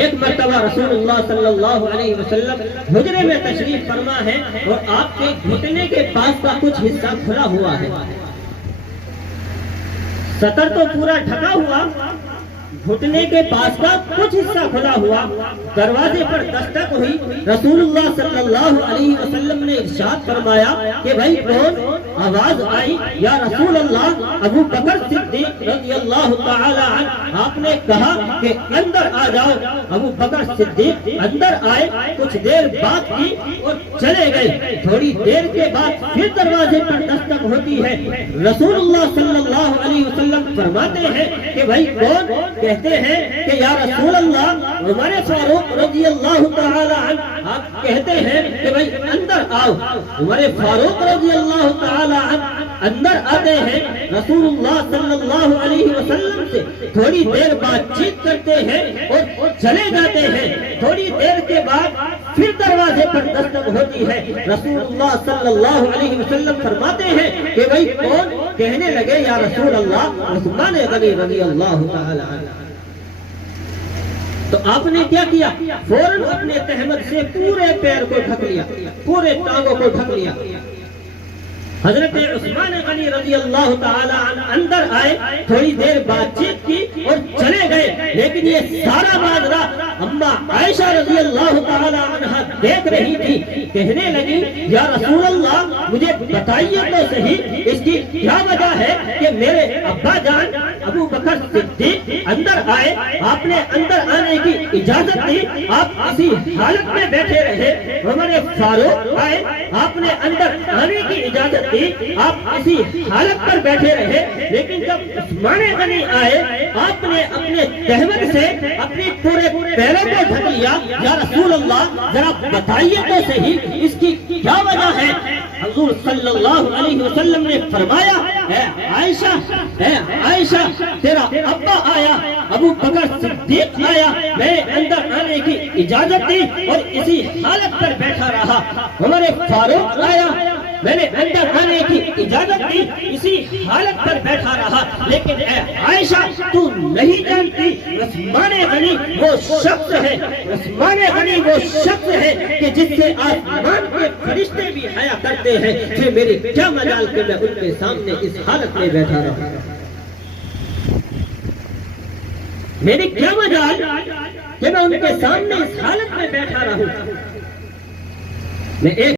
ایک مرتبہ رسول اللہ صلی اللہ علیہ وسلم حجرے میں تشریف فرما ہے اور آپ کے گھٹنے کے پاس کا کچھ حصہ کھلا ہوا ہے. سطر تو پورا ڈھکا ہوا، گھٹنے کے پاس کا کچھ حصہ کھلا ہوا. دروازے پر دستک ہوئی. رسول اللہ صلی اللہ علیہ وسلم نے ارشاد فرمایا کہ بھائی کون؟ آواز آئی یا رسول اللہ ابو بکر صدیق رضی اللہ تعالی عنہ. آپ نے کہا کہ اندر آ جاؤ. ابو بکر صدیق اندر آئے، کچھ دیر بات کی اور چلے گئے. تھوڑی دیر کے بعد پھر دروازے پر دستک ہوتی ہے. رسول اللہ صلی اللہ علیہ وسلم فرماتے ہیں کہ بھائی کون؟ کہتے ہیں کہ یا رسول اللہ عمر فاروق رضی اللہ تعالی عنہ. آپ کہتے ہیں کہ بھائی اندر آؤ. عمر فاروق رضی اللہ تعالی عنہ اندر آتے ہیں. رسول اللہ صلی اللہ علیہ وسلم سے تھوڑی دیر بات چیت کرتے ہیں اور چلے جاتے ہیں. تھوڑی دیر کے بعد پھر دروازے پر دستک ہوتی ہے. رسول اللہ صلی اللہ علیہ وسلم فرماتے ہیں کہ بھائی کون؟ کہنے لگے یا رسول اللہ عثمان غنی رضی اللہ تعالی عنہ. تو آپ نے کیا کیا؟ فوراً اپنے تہمت سے پورے پیر کو ڈھک لیا، پورے ٹانگوں کو ڈھک لیا. حضرت عثمان غنی رضی اللہ تعالی عنہ اندر آئے، تھوڑی دیر بات چیت کی اور چلے گئے. لیکن یہ سارا ماجرا اما عائشہ رضی اللہ تعالی عنہ دیکھ رہی تھی. کہنے لگی یا رسول اللہ مجھے بتائیے تو صحیح اس کی کیا وجہ ہے کہ میرے ابا جان ابو بکر صدیق اندر آئے، آپ نے اندر آنے کی اجازت دی، آپ اسی حالت میں بیٹھے رہے. عمر فاروق آئے، آپ نے اندر آنے کی اجازت دی، آپ اسی حالت پر بیٹھے رہے. لیکن جب عثمان غنی آئے، آپ نے اپنے تہمت سے اپنی پورے پیروں کو ڈھک لیا. یا رسول اللہ ذرا بتائیے تو صحیح اس کی کیا وجہ ہے؟ حضور صلی اللہ علیہ وسلم نے فرمایا اے عائشہ تیرا ابا آیا، ابو بکر صدیق آیا، میں اندر آنے کی اجازت دی اور اسی حالت پر بیٹھا رہا. عمر فاروق آیا، میں نے اندر آنے کی اجازت دی، اسی حالت پر بیٹھا رہا. لیکن اے عائشہ تو نہیں جانتی عثمان غنی وہ شخص ہے، عثمان غنی وہ شخص ہے کہ جس سے آسمان کے فرشتے بھی حیا کرتے ہیں. پھر میری کیا مجال کہ میں ان کے سامنے اس حالت میں بیٹھا رہا؟ میری کیا مجال کہ میں ان کے سامنے اس حالت میں بیٹھا رہوں؟ میں ایک